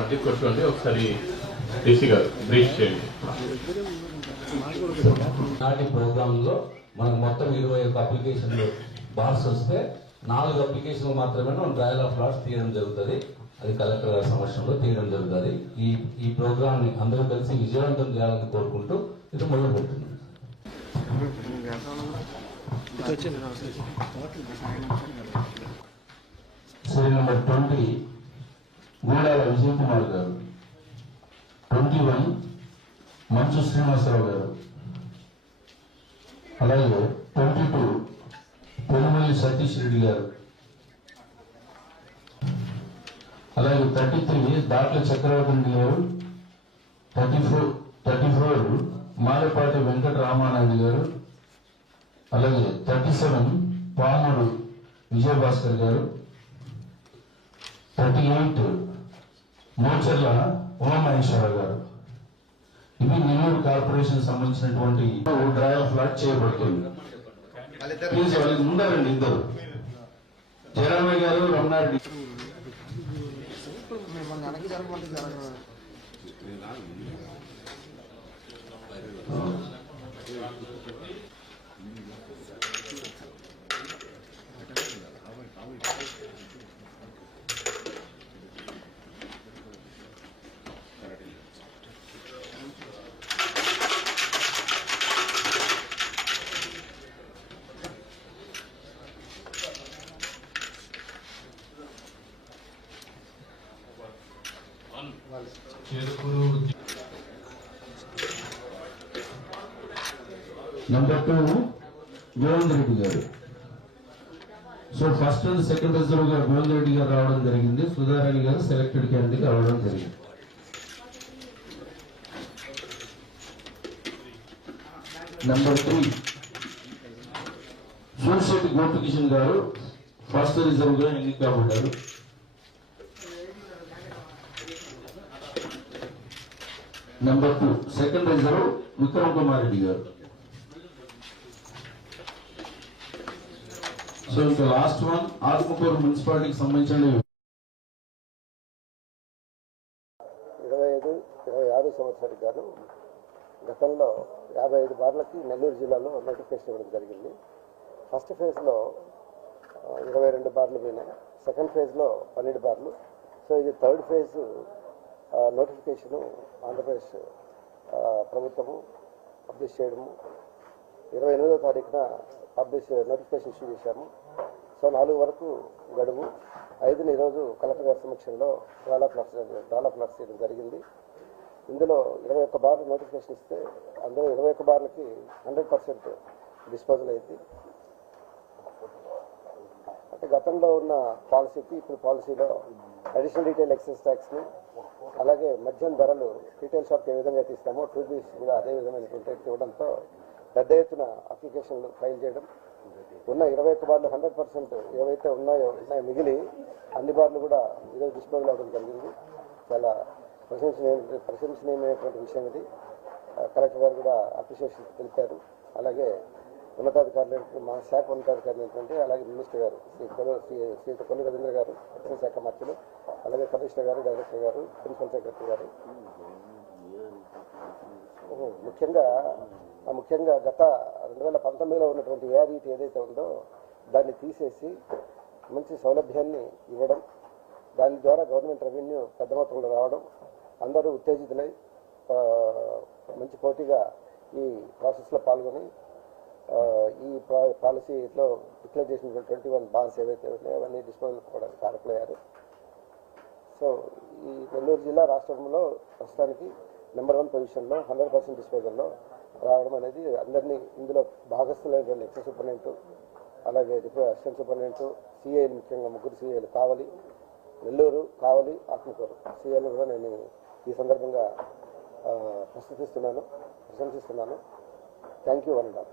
చేస్తామండి. కొట్టుకోండి ఒకసారి డీసీ గారు బ్రీఫ్ చేయండి. నాటి ప్రోగ్రాంలో మనకు మొత్తం 21 అప్లికేషన్లు బార్స్ వస్తే 4 అప్లికేషన్లు మాత్రమే మనం ట్రయల్ ఆఫ్ లాట్స్ తీయడం జరుగుతుంది. అది కలెక్టర్ గారి సమక్షంలో తీయడం జరుగుతుంది. ఈ ప్రోగ్రామ్ ని అందరూ కలిసి విజయవంతం చేయాలని కోరుకుంటూ ఇది మొదలు పెడుతుంది. సీరియల్ నెంబర్ 20 గూడాల విజయ్ కుమార్ గారు, 21 మంచు శ్రీనివాసరావు గారు, అలాగే 22 పెనుమల్లి సతీష్ రెడ్డి గారు, అలాగే 33 దాట్ల చక్రవర్తి రెడ్డి గారు, 34 మాలపాటి వెంకట రామానాయుడు గారు, అలాగే 37 పాముడు విజయభాస్కర్ గారు, 38 మోచర్ల ఉమామహేశ్వరరావు గారు. ఇవి నెల్లూరు కార్పొరేషన్ సంబంధించినటువంటి డ్రై ఆఫ్ లాట్ చేయబడుతుంది. ప్లీజ్ వాళ్ళకి ముందారండి ఇద్దరు, జయరామయ్య గారు, రమణారెడ్డి. నెంబర్ 2 గోవింద్ రెడ్డి గారు. So first and second reserve గా గోవింద్ రెడ్డి గారు రావడం జరిగింది. సుధారాణి గారు సెలెక్టెడ్ క్యాండిడేట్ రావడం జరిగింది. నెంబర్ 3 సూర్శెట్టి గోపికిషన్ గారు ఫస్ట్ రిజర్వ్ గా ఎన్నిక కాబడ్డారు. Number 2 second reserve Vikram Kumar Reddy గారు. సో ఇంకా లాస్ట్ వన్ ఆత్మకూరు మున్సిపాలిటీకి సంబంధించిన 25-26 సంవత్సరానికి గాను గతంలో 55 బార్లకి నెల్లూరు జిల్లాలో నోటిఫికేషన్ ఇవ్వడం జరిగింది. ఫస్ట్ ఫేజ్లో 22 బార్లు పోయినాయి, సెకండ్ ఫేజ్లో 12 బార్లు. సో ఇది థర్డ్ ఫేజ్ నోటిఫికేషను ఆంధ్రప్రదేశ్ ప్రభుత్వము పబ్లిష్ చేయడము 28వ తారీఖున నోటిఫికేషన్ ఇష్యూ చేశాము. సో 4 వరకు గడువు, 5ని ఈరోజు కలెక్టర్ గారి సమక్షంలో డ్రాల్ ఆఫ్ లాట్స్ చేయడం జరిగింది. ఇందులో 21 బార్లు నోటిఫికేషన్ ఇస్తే అందులో 21 బార్లకి 100% డిస్పోజల్ అయింది. అంటే గతంలో ఉన్న పాలసీకి ఇప్పుడు పాలసీలో అడిషనల్ రీటైల్ ఎక్సైజ్ ట్యాక్స్ని, అలాగే మద్యం ధరలు రీటైల్ షాప్కి ఏ విధంగా తీస్తామో 2Bs కూడా అదే విధమైనటువంటి రేట్ ఇవ్వడంతో పెద్ద ఎత్తున అప్లికేషన్లు ఫైల్ చేయడం, ఉన్న 21 బార్లు 100% ఏవైతే ఉన్నాయో మిగిలి అన్ని బార్లు కూడా ఈరోజు డిస్పోజల్ అవ్వడం జరిగింది. చాలా ప్రశంసనీయమైనటువంటి విషయం ఇది. కలెక్టర్ గారు కూడా అప్రిషియేషన్ తెలిపారు. అలాగే ఉన్నతాధికారులు, మా శాఖ ఉన్నతాధికారులు ఏంటంటే, అలాగే మినిస్టర్ గారు శ్రీ కొల్లు రవీంద్ర గారు, రక్షణ శాఖ మంత్రులు, అలాగే కమిషనర్ గారు, డైరెక్టర్ గారు, ప్రిన్సిపల్ సెక్రటరీ గారు, ముఖ్యంగా గత 2019లో ఉన్నటువంటి ఏఆర్ఈటీ ఏదైతే ఉందో దాన్ని తీసేసి మంచి సౌలభ్యాన్ని ఇవ్వడం, దాని ద్వారా గవర్నమెంట్ రెవెన్యూ పెద్ద మొత్తంలో రావడం, అందరూ ఉత్తేజితులై మంచి పోటీగా ఈ ప్రాసెస్లో పాల్గొని ఈ పాలసీలో డిక్లేర్ చేసిన 21 బాండ్స్ ఏవైతే ఉన్నాయో అవన్నీ డిస్పోజల్ కూడా కారకులయ్యారు. సో ఈ నెల్లూరు జిల్లా రాష్ట్రంలో ప్రస్తుతానికి నెంబర్ 1 పొజిషన్లో 100% డిస్పోజల్లో రావడం అనేది అందరినీ, ఇందులో భాగస్థులైనటువంటి ఎక్సైజ్ సూపరింటెండెంట్, అలాగే అసిస్టెంట్ సూపరింటెండెంట్, సిఐలు, ముఖ్యంగా 3 సిఐలు, కావలి, నెల్లూరు, కావలి, ఆత్మకూరు సిఐలు కూడా నేను ఈ సందర్భంగా ప్రశంసిస్తున్నాను. Thank you one and all.